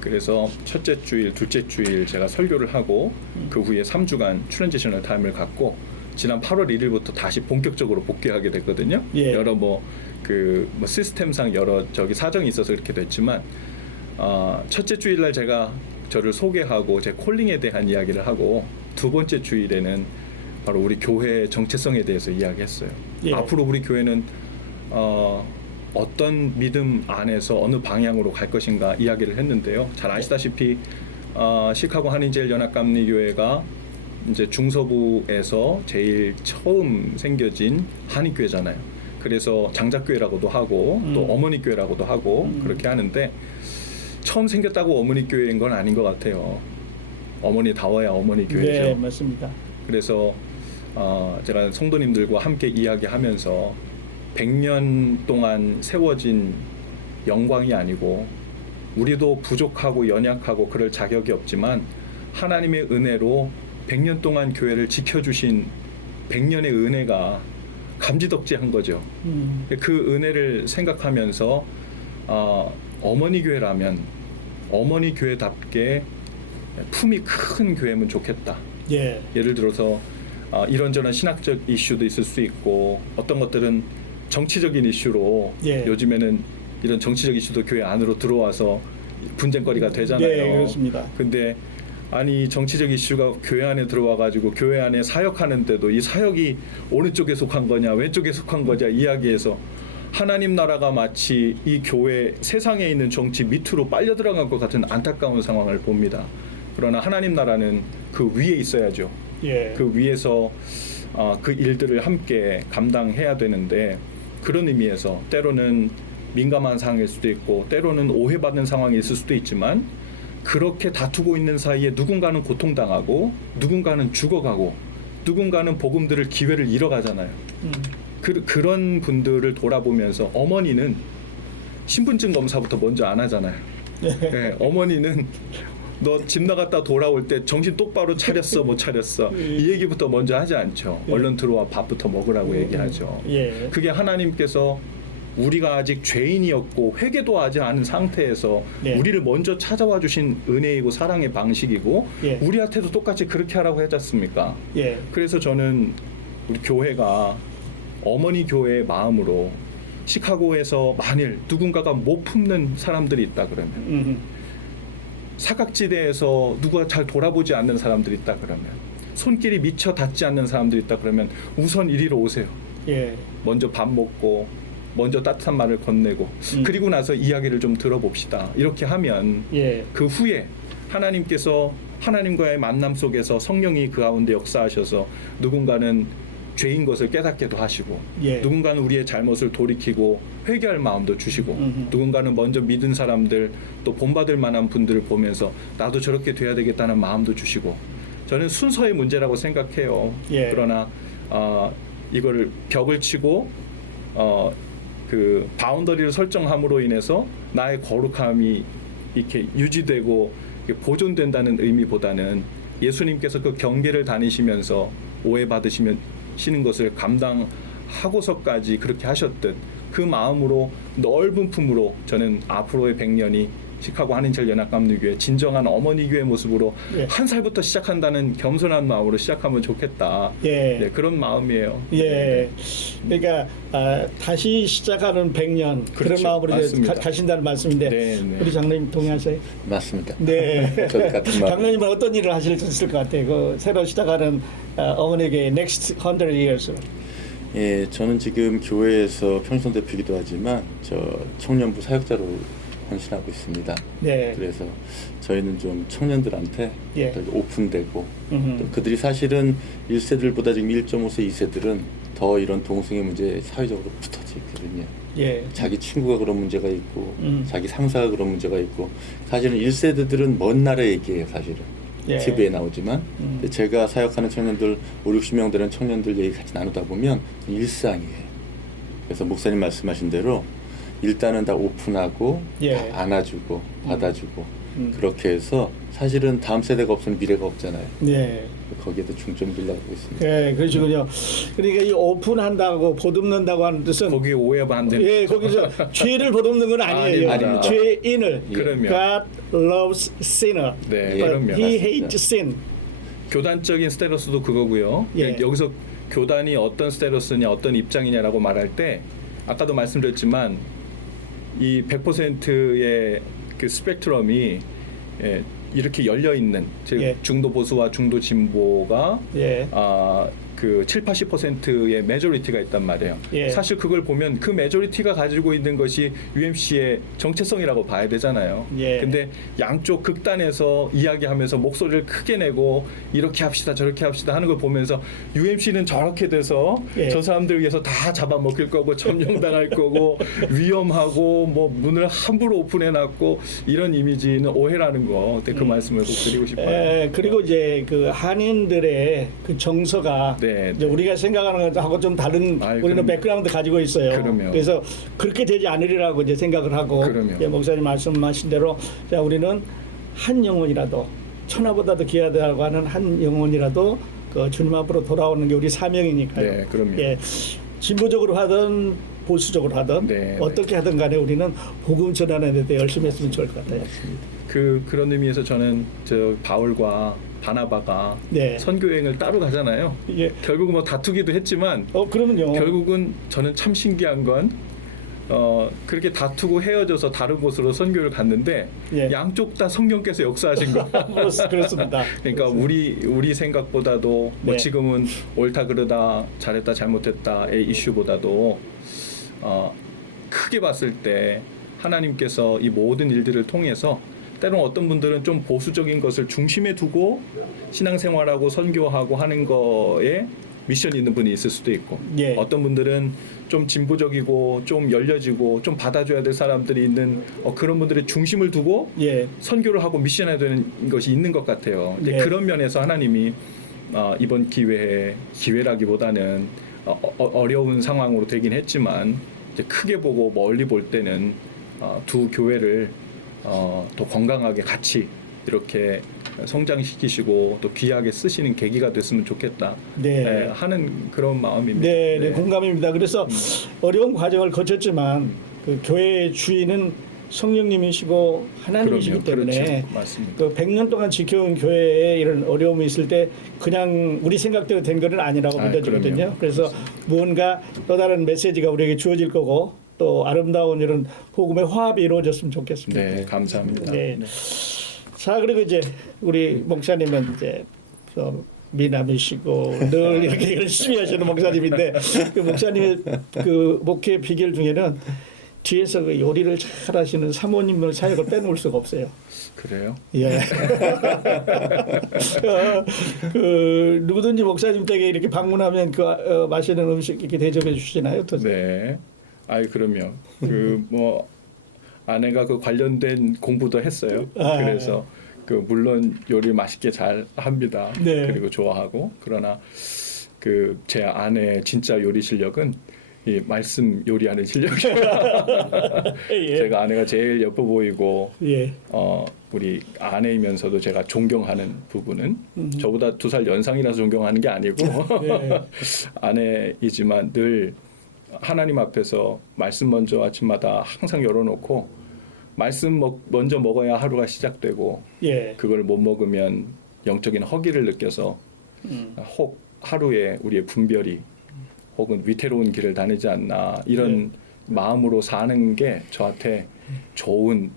그래서 첫째 주일, 둘째 주일 제가 설교를 하고 그 후에 3주간 트랜지셔널 타임을 갖고 지난 8월 1일부터 다시 본격적으로 복귀하게 됐거든요. 예. 여러 시스템상 여러 사정이 있어서 그렇게 됐지만 첫째 주일날 제가 저를 소개하고 제 콜링에 대한 이야기를 하고 두 번째 주일에는 바로 우리 교회의 정체성에 대해서 이야기했어요. 예. 앞으로 우리 교회는 어떤 믿음 안에서 어느 방향으로 갈 것인가 이야기를 했는데요. 잘 아시다시피 시카고 한인제일 연합감리교회가 이제 중서부에서 제일 처음 생겨진 한인교회잖아요. 그래서 장작교회라고도 하고 또 어머니교회라고도 하고 그렇게 하는데 처음 생겼다고 어머니교회인 건 아닌 것 같아요. 어머니다워야 어머니교회죠. 네, 맞습니다. 그래서 제가 성도님들과 함께 이야기하면서 100년 동안 세워진 영광이 아니고 우리도 부족하고 연약하고 그럴 자격이 없지만 하나님의 은혜로 100년 동안 교회를 지켜주신 100년의 은혜가 감지덕지한 거죠. 그 은혜를 생각하면서 어머니 교회라면 어머니 교회답게 품이 큰 교회면 좋겠다. 예. 예를 들어서 이런저런 신학적 이슈도 있을 수 있고 어떤 것들은 정치적인 이슈로 예. 요즘에는 이런 정치적 이슈도 교회 안으로 들어와서 분쟁거리가 되잖아요. 네, 그렇습니다. 근데 아니 정치적 이슈가 교회 안에 들어와 가지고 교회 안에 사역하는데도 이 사역이 어느 쪽에 속한 거냐 왼쪽에 속한 거냐 이야기해서 하나님 나라가 마치 이 교회 세상에 있는 정치 밑으로 빨려 들어간 것 같은 안타까운 상황을 봅니다. 그러나 하나님 나라는 그 위에 있어야죠. 예. 그 위에서 그 일들을 함께 감당해야 되는데 그런 의미에서 때로는 민감한 상황일 수도 있고 때로는 오해받는 상황이 있을 수도 있지만 그렇게 다투고 있는 사이에 누군가는 고통당하고 누군가는 죽어가고 누군가는 복음 들을 기회를 잃어가잖아요. 그런 분들을 돌아보면서 어머니는 신분증 검사부터 먼저 안 하잖아요. 네, 어머니는 너 집 나갔다 돌아올 때 정신 똑바로 차렸어 못 차렸어 이 얘기부터 먼저 하지 않죠. 얼른 들어와 밥부터 먹으라고 얘기하죠. 예. 그게 하나님께서 우리가 아직 죄인이었고 회개도 하지 않은 상태에서 예. 우리를 먼저 찾아와 주신 은혜이고 사랑의 방식이고 예. 우리한테도 똑같이 그렇게 하라고 하지 않습니까? 예. 그래서 저는 우리 교회가 어머니 교회의 마음으로 시카고에서 만일 누군가가 못 품는 사람들이 있다 그러면 사각지대에서 누가 잘 돌아보지 않는 사람들이 있다 그러면 손길이 미처 닿지 않는 사람들이 있다 그러면 우선 이리로 오세요. 예. 먼저 밥 먹고 먼저 따뜻한 말을 건네고 그리고 나서 이야기를 좀 들어봅시다. 이렇게 하면 예. 그 후에 하나님께서 하나님과의 만남 속에서 성령이 그 가운데 역사하셔서 누군가는 죄인 것을 깨닫게도 하시고 예. 누군가는 우리의 잘못을 돌이키고 회개할 마음도 주시고 누군가는 먼저 믿은 사람들 또 본받을 만한 분들을 보면서 나도 저렇게 돼야 되겠다는 마음도 주시고 저는 순서의 문제라고 생각해요. 예. 그러나 이거를 벽을 치고 그 바운더리를 설정함으로 인해서 나의 거룩함이 이렇게 유지되고 보존된다는 의미보다는 예수님께서 그 경계를 다니시면서 오해받으시는 것을 감당하고서까지 그렇게 하셨듯 그 마음으로 넓은 품으로 저는 앞으로의 100년이 시카고 한인철 연합감리교회 진정한 어머니 교회 모습으로 예. 한 살부터 시작한다는 겸손한 마음으로 시작하면 좋겠다. 예. 네, 그런 마음이에요. 예. 그러니까 다시 시작하는 100년 그런 그렇죠. 마음으로 이제 맞습니다. 가신다는 말씀인데 네, 네. 우리 장로님 동의하세요? 맞습니다. 네. 저도 같은 마음. 장로님은 어떤 일을 하실 수 있을 것 같아요? 그 새로 시작하는 어머니에게 next 100 years. 예, 저는 지금 교회에서 평신 대표이기도 하지만 저 청년부 사역자로 헌신하고 있습니다. 네. 그래서 저희는 좀 청년들한테 예. 더 오픈되고 또 그들이 사실은 1세들보다 지금 1.5세, 2세들은 더 이런 동성애 문제에 사회적으로 붙어져 있거든요. 예. 자기 친구가 그런 문제가 있고 자기 상사가 그런 문제가 있고 사실은 1세대들은 먼 나라 얘기예요. 사실은 예. TV에 나오지만 근데 제가 사역하는 청년들 5, 60명 되는 청년들 얘기 같이 나누다 보면 일상이에요. 그래서 목사님 말씀하신 대로 일단은 다 오픈하고 예. 다 안아주고 받아주고 그렇게 해서 사실은 다음 세대가 없으면 미래가 없잖아요. 네. 거기에도 중점 두려고 하고 있습니다. 네, 그러시군요. 그러니까 이 오픈한다고 보듬는다고 하는 뜻은 거기에 오해가 안 되는 예, 거기서 죄를 보듬는 건 아니에요. 아닙니다. 죄인을 그럼요. God loves sinner, 네, but 그럼요. He 맞습니다. hates sin. 교단적인 스테러스도 그거고요. 예. 여기서 교단이 어떤 스테러스냐 어떤 입장이냐라고 말할 때 아까도 말씀드렸지만 이 100%의 그 스펙트럼이 이렇게 열려 있는 즉 예. 중도 보수와 중도 진보가 예. 그 70-80%의 메조리티가 있단 말이에요. 예. 사실 그걸 보면 그 메조리티가 가지고 있는 것이 UMC의 정체성이라고 봐야 되잖아요. 예. 근데 양쪽 극단에서 이야기하면서 목소리를 크게 내고 이렇게 합시다 저렇게 합시다 하는 걸 보면서 UMC는 저렇게 돼서 예. 저 사람들 위해서 다 잡아먹힐 거고 점령당할 거고 위험하고 뭐 문을 함부로 오픈해놨고 이런 이미지는 오해라는 거. 그 말씀을 꼭 드리고 싶어요. 그리고 이제 그 한인들의 그 정서가 네, 이제 우리가 생각하는 것하고 좀 다른 아유, 우리는 그럼요. 백그라운드 가지고 있어요. 그럼요. 그래서 그렇게 되지 않으리라고 이제 생각을 하고 그럼요. 이제 목사님 말씀하신 대로 자 우리는 한 영혼이라도 천하보다도 귀하다고 하는 한 영혼이라도 그 주님 앞으로 돌아오는 게 우리 사명이니까요. 네, 그럼요. 예, 진보적으로 하든 보수적으로 하든 네, 어떻게 하든 간에 우리는 복음 전하는 데 열심히 했으면 좋을 것 같아요. 그런 의미에서 저는 저 바울과 바나바가 네. 선교 여행을 따로 가잖아요. 예. 결국은 뭐 다투기도 했지만 그러면요. 결국은 저는 참 신기한 건 그렇게 다투고 헤어져서 다른 곳으로 선교를 갔는데 예. 양쪽 다 성령께서 역사하신 거예요. 그렇습니다. 그러니까 우리 생각보다도 뭐 네. 지금은 옳다 그르다 잘했다 잘못했다의 이슈보다도 크게 봤을 때 하나님께서 이 모든 일들을 통해서 때로는 어떤 분들은 좀 보수적인 것을 중심에 두고 신앙생활하고 선교하고 하는 거에 미션이 있는 분이 있을 수도 있고 예. 어떤 분들은 좀 진보적이고 좀 열려지고 좀 받아줘야 될 사람들이 있는 그런 분들의 중심을 두고 예. 선교를 하고 미션해야 되는 것이 있는 것 같아요. 근데 예. 그런 면에서 하나님이 이번 기회라기보다는 어려운 상황으로 되긴 했지만 이제 크게 보고 멀리 볼 때는 두 교회를 더 건강하게 같이 이렇게 성장시키시고 또 귀하게 쓰시는 계기가 됐으면 좋겠다 네. 하는 그런 마음입니다. 네, 네, 공감입니다. 그래서 어려운 과정을 거쳤지만 그 교회의 주인은 성령님이시고 하나님이시기 그럼요. 때문에 그렇죠. 맞습니다. 그 100년 동안 지켜온 교회에 이런 어려움이 있을 때 그냥 우리 생각대로 된 것은 아니라고 믿어지거든요. 그럼요. 그래서 무언가 또 다른 메시지가 우리에게 주어질 거고 또 아름다운 이런 복음의 화합이 이루어졌으면 좋겠습니다. 네, 감사합니다. 네. 자, 그리고 이제 우리 목사님은 이제 미남이시고 늘 이렇게 열심히 하시는 목사님인데 그 목사님의 그 목회 비결 중에는 뒤에서 그 요리를 잘 하시는 사모님을 사역을 빼놓을 수가 없어요. 그래요? 예. 그 누구든지 목사님 댁에 이렇게 방문하면 그 맛있는 음식 이렇게 대접해 주시나요? 네. 그럼요. 그 뭐 아내가 그 관련된 공부도 했어요. 그래서 그 물론 요리 맛있게 잘 합니다. 네. 그리고 좋아하고 그러나 그 제 아내의 진짜 요리 실력은 이 말씀 요리하는 실력이에요. 예. 제가 아내가 제일 예뻐 보이고 예. 우리 아내이면서도 제가 존경하는 부분은 저보다 2살 연상이라서 존경하는 게 아니고 네. 아내이지만 늘 하나님 앞에서 말씀 먼저 아침마다 항상 열어놓고 말씀 먼저 먹어야 하루가 시작되고 예. 그걸 못 먹으면 영적인 허기를 느껴서 혹 하루에 우리의 분별이 혹은 위태로운 길을 다니지 않나 이런 마음으로 사는 게 저한테 좋은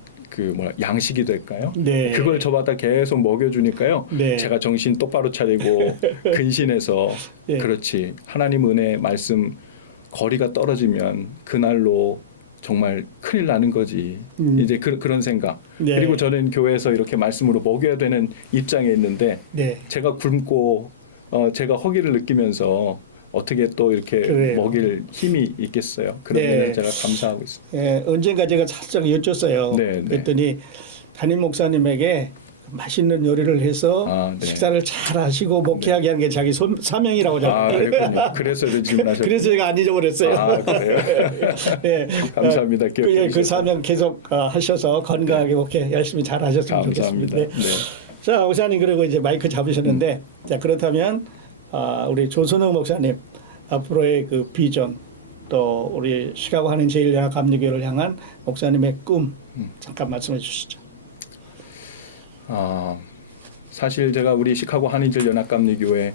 양식이 될까요? 네. 그걸 저마다 계속 먹여주니까요. 네. 제가 정신 똑바로 차리고 근신해서 네. 그렇지 하나님 은혜 말씀 거리가 떨어지면 그날로 정말 큰일 나는 거지. 이제 그런 생각. 네. 그리고 저는 교회에서 이렇게 말씀으로 먹여야 되는 입장에 있는데 네. 제가 굶고 제가 허기를 느끼면서 어떻게 또 이렇게 그래요. 먹일 힘이 있겠어요. 그런 네. 면을 제가 감사하고 있습니다. 예, 언젠가 제가 살짝 여쭸어요. 네, 네. 그랬더니 담임 목사님에게 맛있는 요리를 해서 네. 식사를 잘 하시고 목회하게 하는 게 자기 사명이라고 그랬군요. 그래서 이런 질문하셨군요. 그래서 제가 안 잊어버렸어요. 그래요? 예, 감사합니다. 그 사명 계속 하셔서 건강하게 목회 열심히 잘 하셨으면 감사합니다. 좋겠습니다. 네. 자, 목사님 그리고 이제 마이크 잡으셨는데 자 그렇다면 우리 조선웅 목사님 앞으로의 그 비전 또 우리 시카고 한인 제일연합 감리교회를 향한 목사님의 꿈 잠깐 말씀해 주시죠. 사실 제가 우리 시카고 한인절 연합감리교회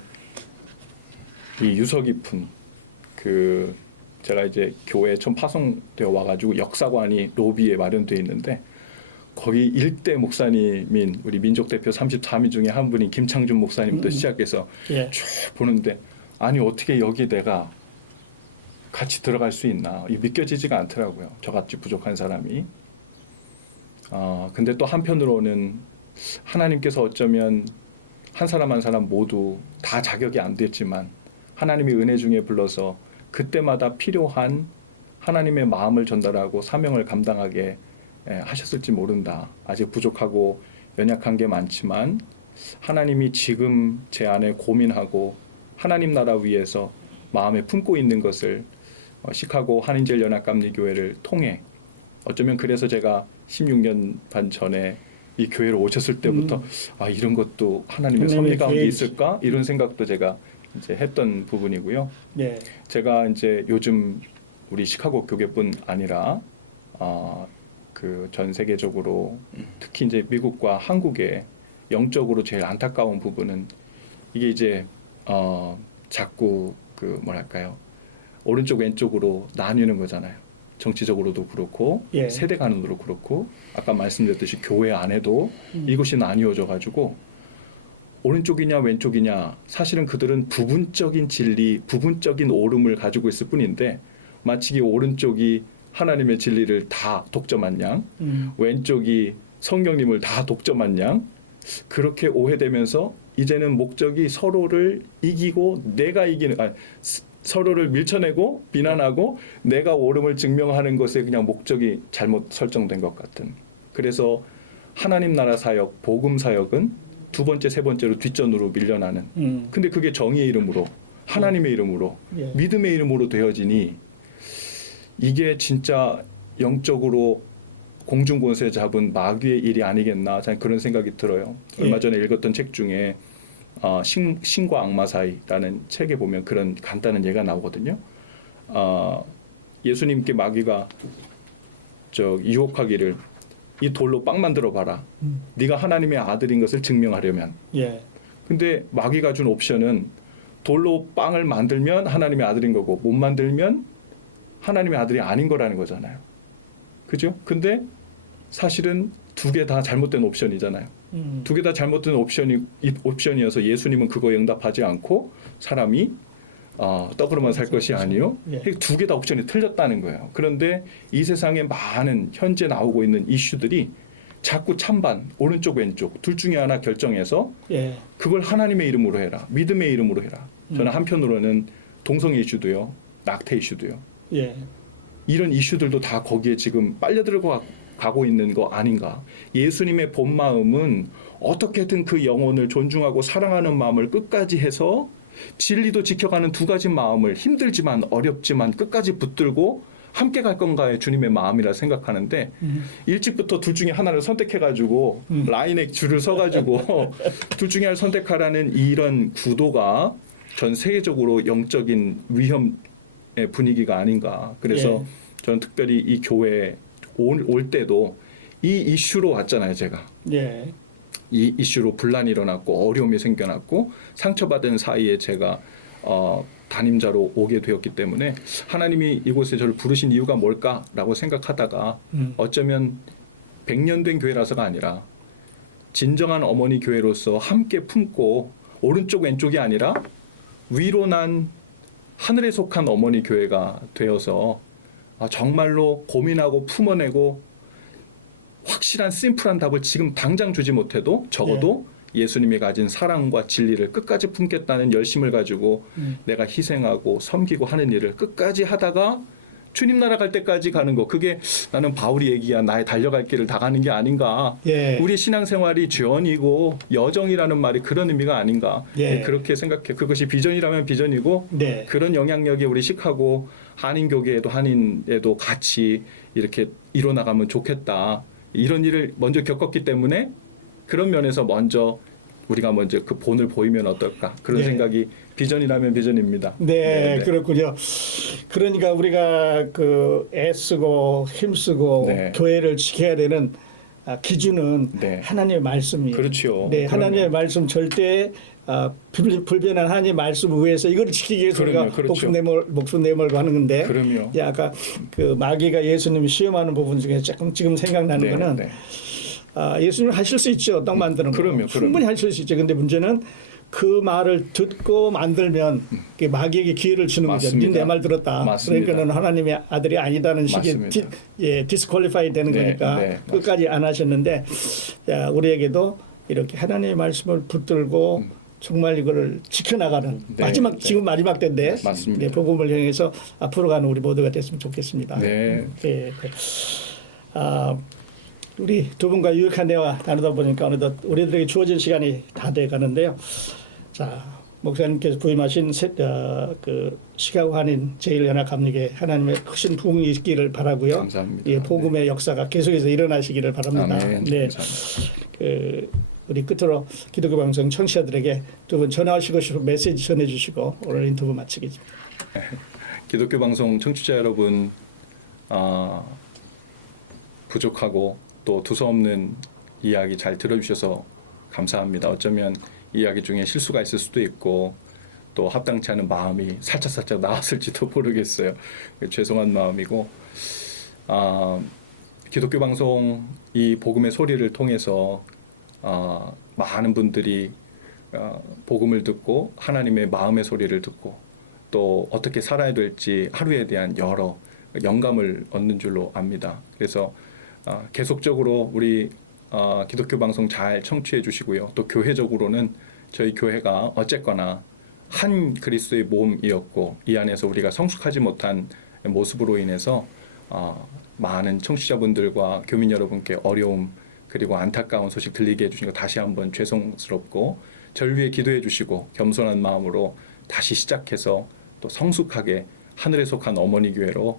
이 유서 깊은 제가 이제 교회에 처음 파송되어 와가지고 역사관이 로비에 마련되어 있는데 거기 일대 목사님인 우리 민족 대표 34민 중에 한 분인 김창준 목사님부터 시작해서 예. 쭉 보는데 아니 어떻게 여기 내가 같이 들어갈 수 있나 믿겨지지가 않더라고요. 저같이 부족한 사람이. 근데 또 한편으로는 하나님께서 어쩌면 한 사람 한 사람 모두 다 자격이 안 됐지만 하나님의 은혜 중에 불러서 그때마다 필요한 하나님의 마음을 전달하고 사명을 감당하게 하셨을지 모른다. 아직 부족하고 연약한 게 많지만 하나님이 지금 제 안에 고민하고 하나님 나라 위해서 마음에 품고 있는 것을 시카고 한인제일 연합감리교회를 통해 어쩌면 그래서 제가 16년 반 전에 이 교회를 오셨을 때부터 이런 것도 하나님의 섭리 가운데 있을까 이런 생각도 제가 이제 했던 부분이고요. 예. 제가 이제 요즘 우리 시카고 교계뿐 아니라 그 전 세계적으로 특히 이제 미국과 한국의 영적으로 제일 안타까운 부분은 이게 이제 자꾸 그 뭐랄까요 오른쪽 왼쪽으로 나뉘는 거잖아요. 정치적으로도 그렇고 예. 세대 간으로 그렇고 아까 말씀드렸듯이 교회 안에도 이것이 나뉘어져 가지고 오른쪽이냐 왼쪽이냐 사실은 그들은 부분적인 진리, 부분적인 옳음을 가지고 있을 뿐인데 마치 이 오른쪽이 하나님의 진리를 다 독점한 양, 왼쪽이 성령님을 다 독점한 양 그렇게 오해되면서 이제는 목적이 서로를 이기고 내가 이기는 서로를 밀쳐내고 비난하고 내가 옳음을 증명하는 것에 그냥 목적이 잘못 설정된 것 같은. 그래서 하나님 나라 사역, 복음 사역은 두 번째, 세 번째로 뒷전으로 밀려나는. 근데 그게 정의의 이름으로, 하나님의 이름으로, 예. 믿음의 이름으로 되어지니 이게 진짜 영적으로 공중권세 잡은 마귀의 일이 아니겠나 저는 그런 생각이 들어요. 얼마 전에 읽었던 책 중에 신과 악마 사이라는 책에 보면 그런 간단한 예가 나오거든요. 예수님께 마귀가 유혹하기를 이 돌로 빵 만들어 봐라. 네가 하나님의 아들인 것을 증명하려면. 예. 근데 마귀가 준 옵션은 돌로 빵을 만들면 하나님의 아들인 거고 못 만들면 하나님의 아들이 아닌 거라는 거잖아요. 그죠? 근데 사실은 두 개 다 잘못된 옵션이잖아요. 두 개 다 잘못된 옵션이어서 예수님은 그거 응답하지 않고 사람이 떡으로만 살 것이 아니요. 예. 두 개 다 옵션이 틀렸다는 거예요. 그런데 이 세상에 많은 현재 나오고 있는 이슈들이 자꾸 찬반, 오른쪽 왼쪽 둘 중에 하나 결정해서 예. 그걸 하나님의 이름으로 해라. 믿음의 이름으로 해라. 저는 한편으로는 동성애 이슈도요. 낙태 이슈도요. 예. 이런 이슈들도 다 거기에 지금 빨려 들어가고 있는 거 아닌가. 예수님의 본 마음은 어떻게든 그 영혼을 존중하고 사랑하는 마음을 끝까지 해서 진리도 지켜가는 두 가지 마음을 힘들지만 어렵지만 끝까지 붙들고 함께 갈 건가의 주님의 마음이라 생각하는데 일찍부터 둘 중에 하나를 선택해가지고 라인에 줄을 서가지고 둘 중에 하나를 선택하라는 이런 구도가 전 세계적으로 영적인 위험의 분위기가 아닌가. 그래서 저는 특별히 이 교회에 올 때도 이 이슈로 왔잖아요. 제가. 예. 이 이슈로 분란이 일어났고 어려움이 생겨났고 상처받은 사이에 제가 담임자로 오게 되었기 때문에 하나님이 이곳에 저를 부르신 이유가 뭘까라고 생각하다가 어쩌면 100년 된 교회라서가 아니라 진정한 어머니 교회로서 함께 품고 오른쪽 왼쪽이 아니라 위로 난 하늘에 속한 어머니 교회가 되어서 정말로 고민하고 품어내고 확실한 심플한 답을 지금 당장 주지 못해도 적어도 예수님이 가진 사랑과 진리를 끝까지 품겠다는 열심을 가지고 내가 희생하고 섬기고 하는 일을 끝까지 하다가 주님 나라 갈 때까지 가는 거. 그게 나는 바울이 얘기한 나의 달려갈 길을 다 가는 게 아닌가. 예. 우리 신앙생활이 죄언이고 여정이라는 말이 그런 의미가 아닌가. 예. 그렇게 생각해. 그것이 비전이라면 비전이고 네. 그런 영향력이 우리 시카고 한인교계에도 한인에도 같이 이렇게 이뤄나가면 좋겠다. 이런 일을 먼저 겪었기 때문에 그런 면에서 먼저 우리가 먼저 그 본을 보이면 어떨까 그런 네. 생각이 비전이라면 비전입니다. 네, 그렇군요. 그러니까 우리가 그 애쓰고 힘쓰고 네. 교회를 지켜야 되는 기준은 네. 하나님의 말씀이에요. 그렇죠. 네, 하나님의 말씀 절대 불변한 하나님의 말씀 위에서 이걸 지키기 위해서 그럼요, 우리가 그렇죠. 목숨 내몰고 하는 건데. 그럼요. 아까 그 마귀가 예수님을 시험하는 부분 중에 조금 지금 생각나는 네, 거는 네. 예수님 하실 수 있죠. 떡 만드는 거. 그럼요. 충분히 하실 수 있죠. 근데 문제는 그 말을 듣고 만들면 마귀에게 기회를 주는 거죠. 맞습니다. 네 말 들었다. 맞습니다. 그러니까는 하나님의 아들이 아니다는 식의 디스퀄리파이 되는 네, 거니까 네, 끝까지 안 하셨는데 우리에게도 이렇게 하나님의 말씀을 붙들고 정말 이거를 지켜나가는 마지막 지금 마지막 때인데 맞습니다. 복음을 향해서 앞으로 가는 우리 모두가 됐으면 좋겠습니다. 네. 우리 두 분과 유익한 대화 나누다 보니까 어느덧 우리들에게 주어진 시간이 다 돼 가는데요. 자, 목사님께서 부임하신 그 시카고 한인 제1연합감리교회 하나님의 크신 부흥이 있기를 바라고요. 감사합니다. 예, 복음의 역사가 계속해서 일어나시기를 바랍니다. 아멘. 네. 우리 끝으로 기독교 방송 청취자들에게 두 분 전하시고 싶은 메시지 전해 주시고 오늘 인터뷰 마치겠습니다. 기독교 방송 청취자 여러분, 부족하고 또 두서없는 이야기 잘 들어주셔서 감사합니다. 어쩌면 이야기 중에 실수가 있을 수도 있고 또 합당치 않은 마음이 살짝 나왔을지도 모르겠어요. 죄송한 마음이고, 기독교 방송 이 복음의 소리를 통해서 많은 분들이 복음을 듣고 하나님의 마음의 소리를 듣고 또 어떻게 살아야 될지 하루에 대한 여러 영감을 얻는 줄로 압니다. 그래서 계속적으로 우리 기독교 방송 잘 청취해 주시고요. 또 교회적으로는 저희 교회가 어쨌거나 한 그리스도의 몸이었고 이 안에서 우리가 성숙하지 못한 모습으로 인해서 많은 청취자분들과 교민 여러분께 어려움 그리고 안타까운 소식 들리게 해주신 거 다시 한번 죄송스럽고 저를 위해 기도해 주시고 겸손한 마음으로 다시 시작해서 또 성숙하게 하늘에 속한 어머니 교회로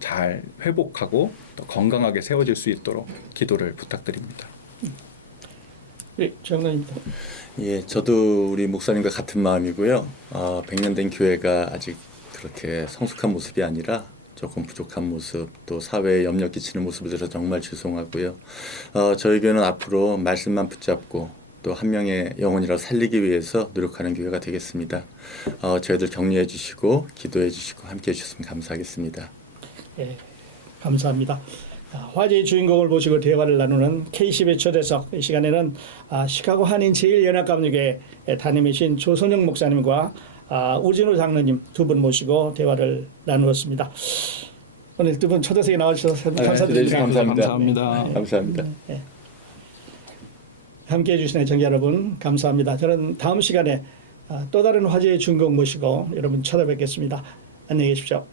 잘 회복하고 또 건강하게 세워질 수 있도록 기도를 부탁드립니다. 네, 장로님입니다. 예, 저도 우리 목사님과 같은 마음이고요. 100년 된 교회가 아직 그렇게 성숙한 모습이 아니라 조금 부족한 모습, 또 사회에 염려 끼치는 모습을 들어서 정말 죄송하고요. 저희 교회는 앞으로 말씀만 붙잡고 또 한 명의 영혼이라도 살리기 위해서 노력하는 교회가 되겠습니다. 저희들 격려해 주시고 기도해 주시고 함께해 주셨으면 감사하겠습니다. 예, 감사합니다. 화제의 주인공을 모시고 대화를 나누는 K10의 초대석 이 시간에는 시카고 한인 제1연합감리교회 담임이신 조선영 목사님과 우진우 장로님 두 분 모시고 대화를 나누었습니다. 오늘 두 분 초대석에 나와주셔서 감사드립니다. 감사합니다. 감사합니다. 네. 함께해 주신 애청자 여러분 감사합니다. 저는 다음 시간에 또 다른 화제의 주인공 모시고 여러분 찾아뵙겠습니다. 안녕히 계십시오.